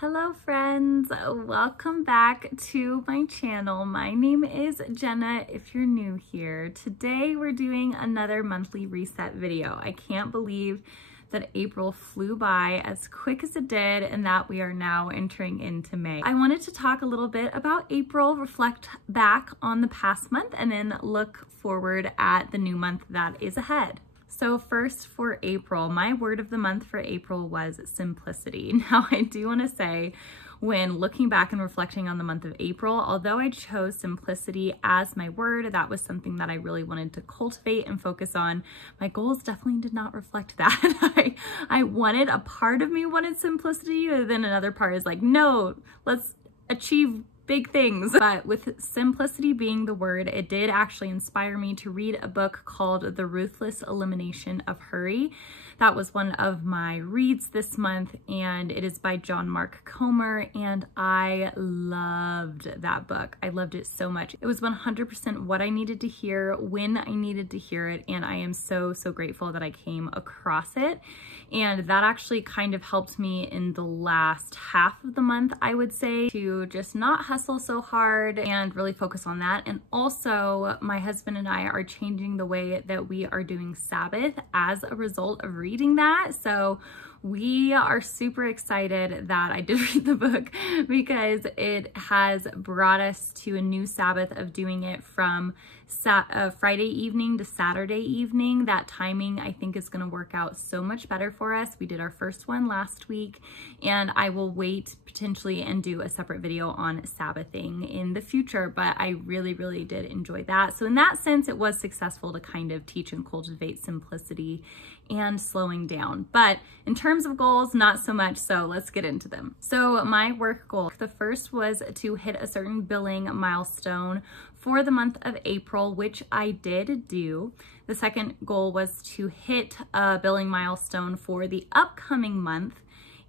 Hello friends, welcome back to my channel. My name is Jenna if you're new here. Today we're doing another monthly reset video. I can't believe that April flew by as quick as it did and that we are now entering into May. I wanted to talk a little bit about April, reflect back on the past month, and then look forward at the new month that is ahead. So first for April, my word of the month for April was simplicity. Now I do want to say, when looking back and reflecting on the month of April, although I chose simplicity as my word, that was something that I really wanted to cultivate and focus on. My goals definitely did not reflect that. I wanted, a part of me wanted simplicity, and then another part is like, no, let's achieve big things. But with simplicity being the word, it did actually inspire me to read a book called The Ruthless Elimination of Hurry. That was one of my reads this month, and it is by John Mark Comer, and I loved that book. I loved it so much. It was 100% what I needed to hear when I needed to hear it, and I am so grateful that I came across it. And that actually kind of helped me in the last half of the month, I would say, to just not hustle so hard and really focus on that. And also, my husband and I are changing the way that we are doing Sabbath as a result of reading that. So we are super excited that I did read the book, because it has brought us to a new Sabbath of doing it from Friday evening to Saturday evening. That timing I think is going to work out so much better for us. We did our first one last week, and I will wait potentially and do a separate video on Sabbathing in the future, but I really did enjoy that. So in that sense, it was successful to kind of teach and cultivate simplicity and slowing down. But in terms of goals, not so much, so let's get into them. So my work goal, the first was to hit a certain billing milestone for the month of April, which I did do. The second goal was to hit a billing milestone for the upcoming month,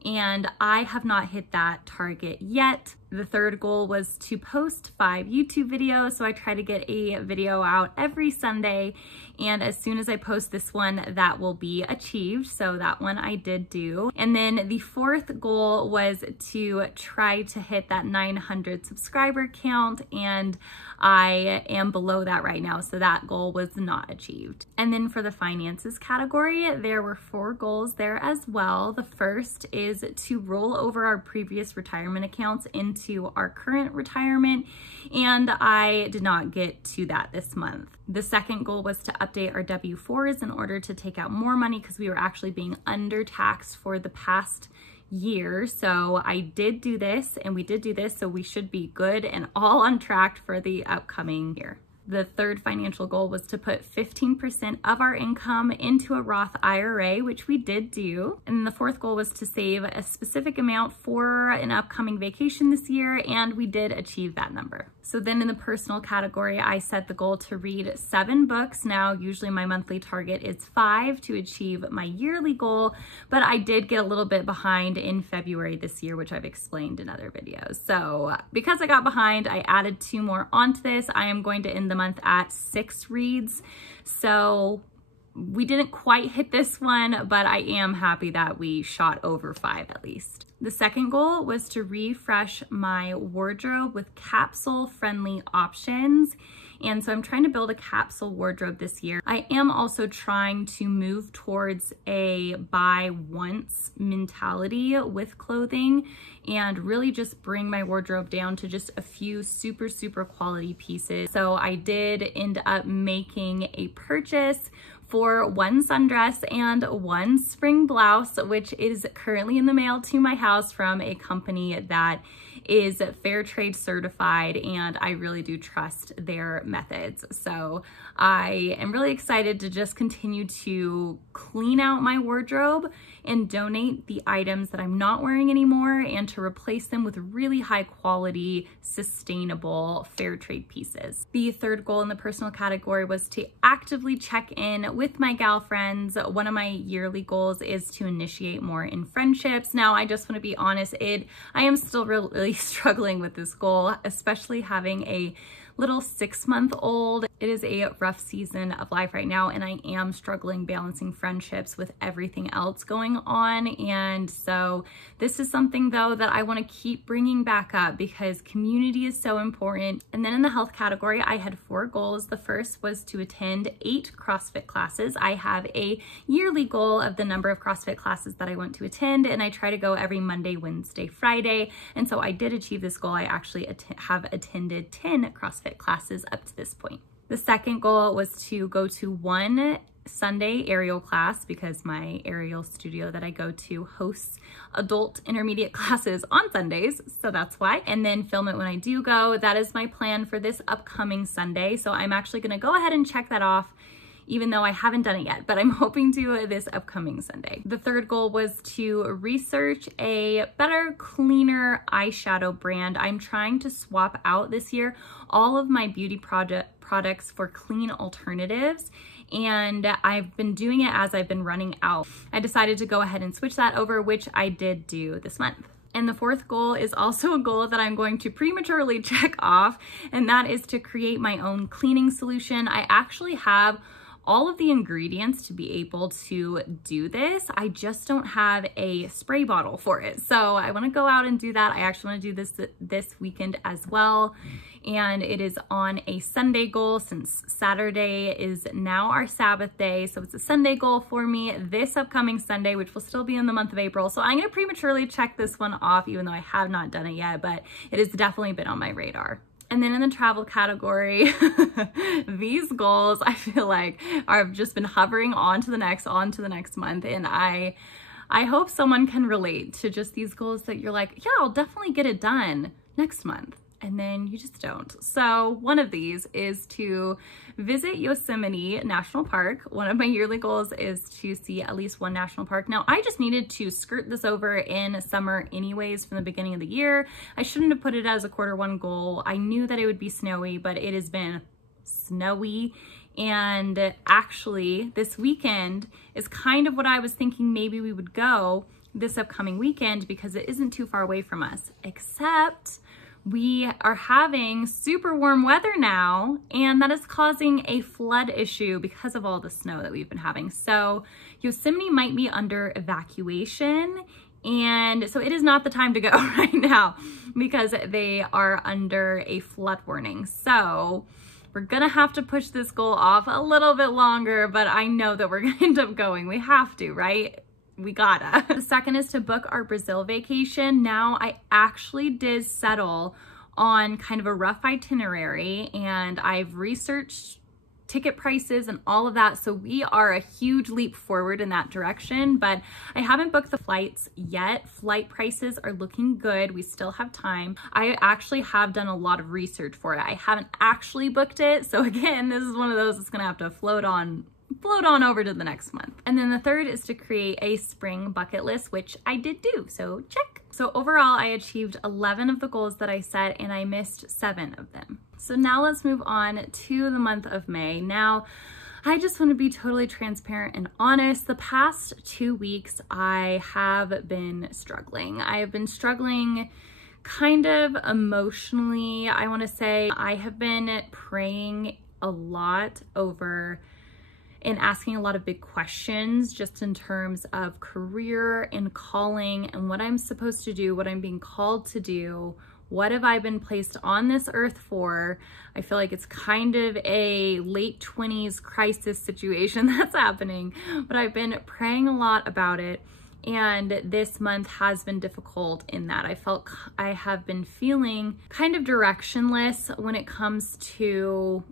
and I have not hit that target yet. The third goal was to post 5 YouTube videos, so I try to get a video out every Sunday, and as soon as I post this one, that will be achieved, so that one I did do. And then the fourth goal was to try to hit that 900 subscriber count, and I am below that right now, so that goal was not achieved. And then for the finances category, there were 4 goals there as well. The first is to roll over our previous retirement accounts into our current retirement, and I did not get to that this month. The second goal was to update our W-4s in order to take out more money, because we were actually being undertaxed for the past year. So I did do this, and we did do this, so we should be good and all on track for the upcoming year. The third financial goal was to put 15% of our income into a Roth IRA, which we did do. And the fourth goal was to save a specific amount for an upcoming vacation this year, and we did achieve that number. So then in the personal category, I set the goal to read 7 books. Now, usually my monthly target is 5 to achieve my yearly goal, but I did get a little bit behind in February this year, which I've explained in other videos. So because I got behind, I added 2 more onto this. I am going to end the month at 6 reads. So we didn't quite hit this one, but I am happy that we shot over 5 at least. The second goal was to refresh my wardrobe with capsule-friendly options. And so I'm trying to build a capsule wardrobe this year. I am also trying to move towards a buy once mentality with clothing, and really just bring my wardrobe down to just a few super quality pieces. So I did end up making a purchase for 1 sundress and 1 spring blouse, which is currently in the mail to my house from a company that is fair trade certified, and I really do trust their methods. So I am really excited to just continue to clean out my wardrobe and donate the items that I'm not wearing anymore, and to replace them with really high quality, sustainable, fair trade pieces. The third goal in the personal category was to actively check in with my gal friends. One of my yearly goals is to initiate more in friendships. Now, I just want to be honest, I am still really struggling with this goal, especially having a little 6-month-old. It is a rough season of life right now, and I am struggling balancing friendships with everything else going on. And so this is something though that I want to keep bringing back up because community is so important. And then in the health category, I had 4 goals. The first was to attend 8 CrossFit classes. I have a yearly goal of the number of CrossFit classes that I want to attend, and I try to go every Monday, Wednesday, Friday. And so I did achieve this goal. I actually have attended 10 CrossFit classes up to this point. The second goal was to go to 1 Sunday aerial class because my aerial studio that I go to hosts adult intermediate classes on Sundays, so that's why. And then film it when I do go. That is my plan for this upcoming Sunday. So I'm actually gonna go ahead and check that off, even though I haven't done it yet, but I'm hoping to this upcoming Sunday. The third goal was to research a better, cleaner eyeshadow brand. I'm trying to swap out this year all of my beauty products for clean alternatives, and I've been doing it as I've been running out. I decided to go ahead and switch that over, which I did do this month. And the fourth goal is also a goal that I'm going to prematurely check off, and that is to create my own cleaning solution. I actually have all of the ingredients to be able to do this. I just don't have a spray bottle for it. So I wanna go out and do that. I actually wanna do this weekend as well. And it is on a Sunday goal since Saturday is now our Sabbath day. So it's a Sunday goal for me this upcoming Sunday, which will still be in the month of April. So I'm gonna prematurely check this one off, even though I have not done it yet, but it has definitely been on my radar. And then in the travel category, these goals I feel like I've just been hovering on to the next month. And I hope someone can relate to just these goals that you're like, yeah, I'll definitely get it done next month. And then you just don't. So one of these is to visit Yosemite National Park. One of my yearly goals is to see at least 1 national park. Now, I just needed to skirt this over in summer anyways from the beginning of the year. I shouldn't have put it as a Q1 goal. I knew that it would be snowy, but it has been snowy. And actually, this weekend is kind of what I was thinking maybe we would go this upcoming weekend because it isn't too far away from us, except we are having super warm weather now, and that is causing a flood issue because of all the snow that we've been having. So Yosemite might be under evacuation, and so it is not the time to go right now because they are under a flood warning. So we're gonna have to push this goal off a little bit longer, but I know that we're gonna end up going. We have to, right? We gotta. The second is to book our Brazil vacation. Now, I actually did settle on kind of a rough itinerary, and I've researched ticket prices and all of that. So we are a huge leap forward in that direction, but I haven't booked the flights yet. Flight prices are looking good. We still have time. I actually have done a lot of research for it. I haven't actually booked it. So again, this is one of those that's gonna have to float on over to the next month. And then the third is to create a spring bucket list, which I did do, so check. So overall, I achieved 11 of the goals that I set, and I missed 7 of them. So now let's move on to the month of May. Now, I just want to be totally transparent and honest. The past 2 weeks, I have been struggling. I have been struggling kind of emotionally. I want to say I have been praying a lot over and asking a lot of big questions just in terms of career and calling and what I'm supposed to do, what I'm being called to do. What have I been placed on this earth for? I feel like it's kind of a late 20s crisis situation that's happening, but I've been praying a lot about it. And this month has been difficult in that I have been feeling kind of directionless when it comes to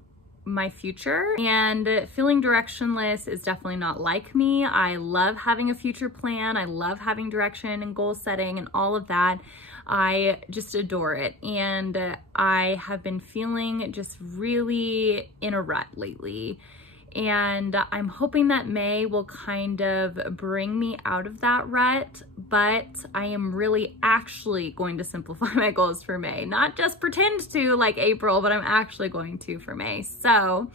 my future, and feeling directionless is definitely not like me. I love having a future plan. I love having direction and goal setting and all of that. I just adore it. And I have been feeling just really in a rut lately. And I'm hoping that May will kind of bring me out of that rut, but I am really actually going to simplify my goals for May. Not just pretend to like April, but I'm actually going to for May. So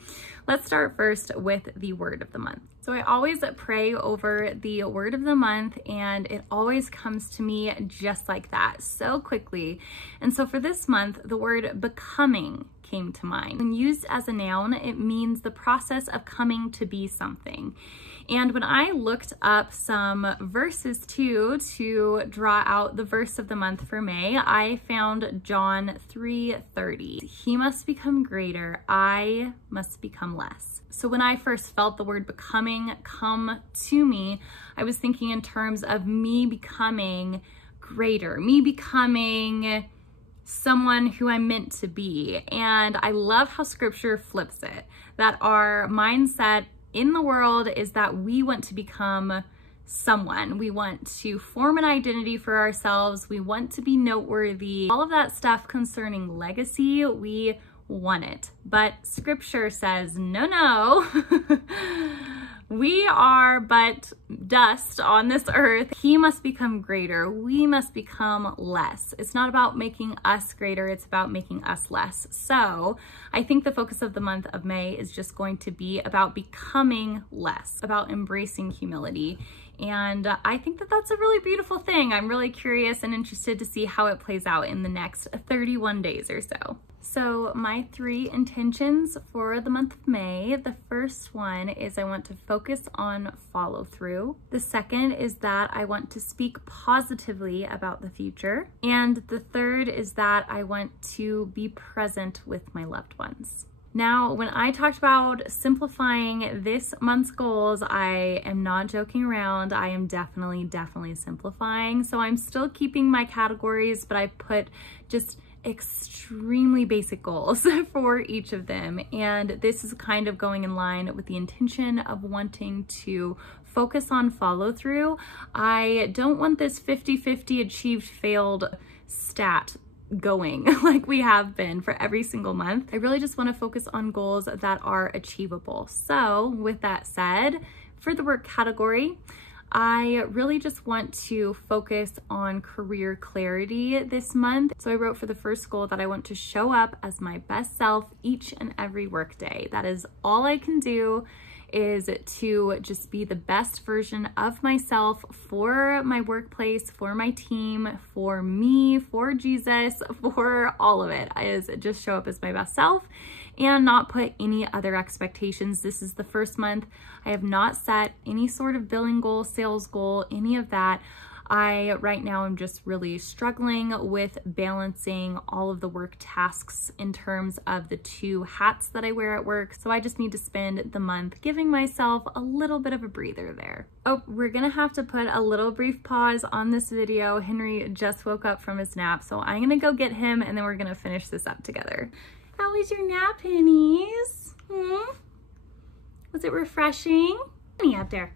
let's start first with the word of the month. So So I always pray over the word of the month, and it always comes to me just like that, so quickly. And so for this month, the word becoming came to mind. When used as a noun, it means the process of coming to be something. And when I looked up some verses too to draw out the verse of the month for May, I found John 3:30. He must become greater, I must become less. So when I first felt the word becoming come to me, I was thinking in terms of me becoming greater, me becoming someone who I'm meant to be. And I love how scripture flips it, that our mindset in the world is that we want to become someone. We want to form an identity for ourselves. We want to be noteworthy. All of that stuff concerning legacy, we want it. But scripture says, no. We are but dust on this earth. He must become greater. We must become less. It's not about making us greater. It's about making us less. So I think the focus of the month of May is just going to be about becoming less, about embracing humility. And I think that that's a really beautiful thing. I'm really curious and interested to see how it plays out in the next 31 days or so. So my 3 intentions for the month of May, the first one is I want to focus on follow through. The second is that I want to speak positively about the future. And the third is that I want to be present with my loved ones. Now, when I talked about simplifying this month's goals, I am not joking around. I am definitely simplifying. So I'm still keeping my categories, but I put just extremely basic goals for each of them. And this is kind of going in line with the intention of wanting to focus on follow through. I don't want this 50-50 achieved failed stat going like we have been for every single month. I really just want to focus on goals that are achievable. So with that said, for the work category, I really just want to focus on career clarity this month. So I wrote for the first goal that I want to show up as my best self each and every work day. That is all I can do, is to just be the best version of myself for my workplace, for my team, for me, for Jesus, for all of it, is just show up as my best self and not put any other expectations. This is the first month. I have not set any sort of billing goal, sales goal, any of that. Right now I'm just really struggling with balancing all of the work tasks in terms of the 2 hats that I wear at work. So I just need to spend the month giving myself a little bit of a breather there. Oh, we're gonna have to put a little brief pause on this video. Henry just woke up from his nap, so I'm gonna go get him and then we're gonna finish this up together. How was your nap, Hennies? Was it refreshing? Henny out there.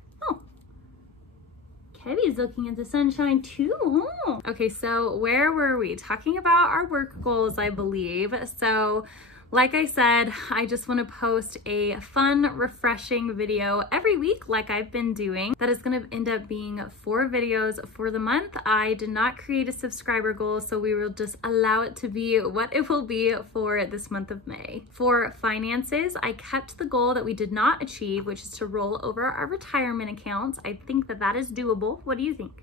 Kevy's looking at the sunshine too. Oh. Okay, so where were we? Talking about our work goals, I believe. So like I said, I just want to post a fun, refreshing video every week like I've been doing. That is going to end up being 4 videos for the month. I did not create a subscriber goal, so we will just allow it to be what it will be for this month of May. For finances, I kept the goal that we did not achieve, which is to roll over our retirement accounts. I think that that is doable. What do you think?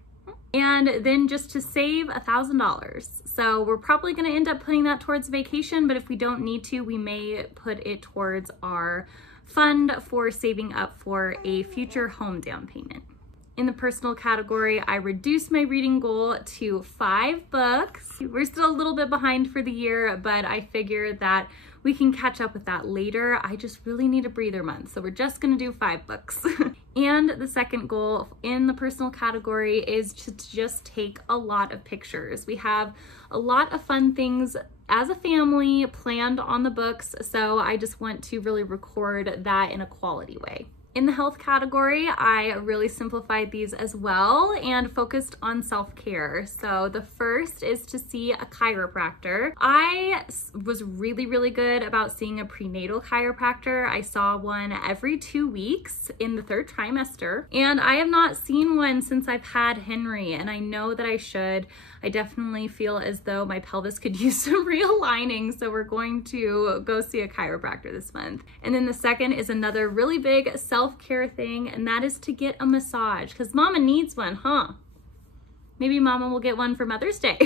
And then just to save $1,000. So we're probably going to end up putting that towards vacation, but if we don't need to, we may put it towards our fund for saving up for a future home down payment. In the personal category, I reduced my reading goal to 5 books. We're still a little bit behind for the year, but I figured that we can catch up with that later. I just really need a breather month, so we're just gonna do 5 books. And the second goal in the personal category is to just take a lot of pictures. We have a lot of fun things as a family planned on the books, so I just want to really record that in a quality way. In the health category, I really simplified these as well and focused on self-care. So the first is to see a chiropractor. I was really good about seeing a prenatal chiropractor. I saw one every 2 weeks in the 3rd trimester, and I have not seen one since I've had Henry, and I know that I should. I definitely feel as though my pelvis could use some realigning, so we're going to go see a chiropractor this month. And then the second is another really big self self-care thing, and that is to get a massage, because mama needs one, huh? Maybe mama will get one for Mother's Day.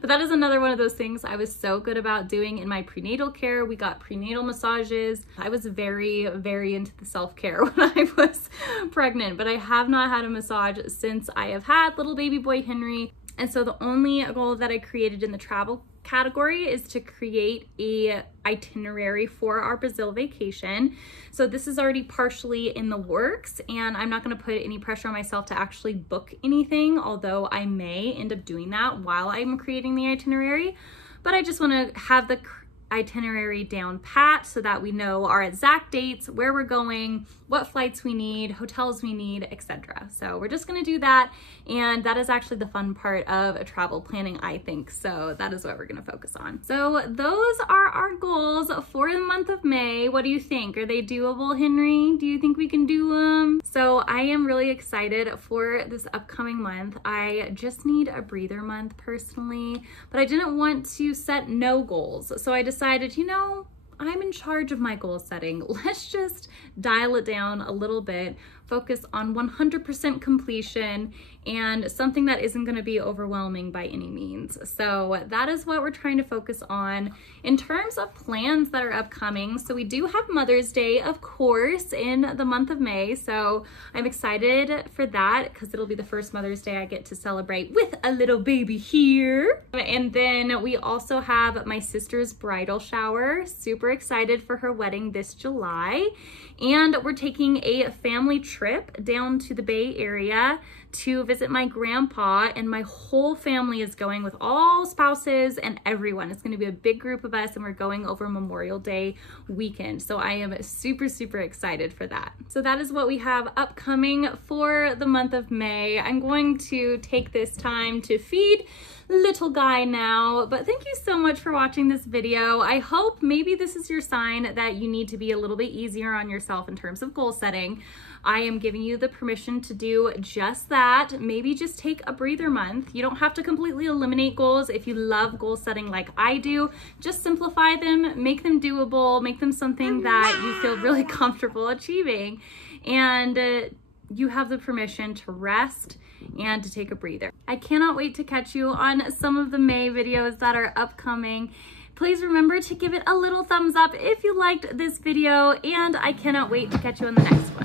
But that is another one of those things I was so good about doing in my prenatal care. We got prenatal massages. I was very, very into the self-care when I was pregnant, but I have not had a massage since I have had little baby boy Henry. And so the only goal that I created in the travel category is to create a itinerary for our Brazil vacation. So this is already partially in the works, and I'm not going to put any pressure on myself to actually book anything, although I may end up doing that while I'm creating the itinerary. But I just want to have the itinerary down pat so that we know our exact dates, where we're going, what flights we need, hotels we need, etc. So we're just going to do that, and that is actually the fun part of a travel planning, I think. So that is what we're going to focus on. So those are our goals for the month of May. What do you think? Are they doable, Henry? Do you think we can do them? So I am really excited for this upcoming month. I just need a breather month personally, but I didn't want to set no goals. So I decided, you know, I'm in charge of my goal setting. Let's just dial it down a little bit, focus on 100% completion and something that isn't going to be overwhelming by any means. So that is what we're trying to focus on in terms of plans that are upcoming. So we do have Mother's Day, of course, in the month of May. So I'm excited for that because it'll be the first Mother's Day I get to celebrate with a little baby here. And then we also have my sister's bridal shower. Super excited for her wedding this July. And we're taking a family trip down to the Bay Area to visit my grandpa, and my whole family is going with all spouses and everyone. It's going to be a big group of us, and we're going over Memorial Day weekend. So I am super, super excited for that. So that is what we have upcoming for the month of May. I'm going to take this time to feed little guy now, but thank you so much for watching this video. I hope maybe this is your sign that you need to be a little bit easier on yourself in terms of goal setting. I am giving you the permission to do just that. Maybe just take a breather month. You don't have to completely eliminate goals. If you love goal setting like I do, just simplify them, make them doable, make them something that you feel really comfortable achieving. And you have the permission to rest and to take a breather. I cannot wait to catch you on some of the May videos that are upcoming. Please remember to give it a little thumbs up if you liked this video, and I cannot wait to catch you on the next one.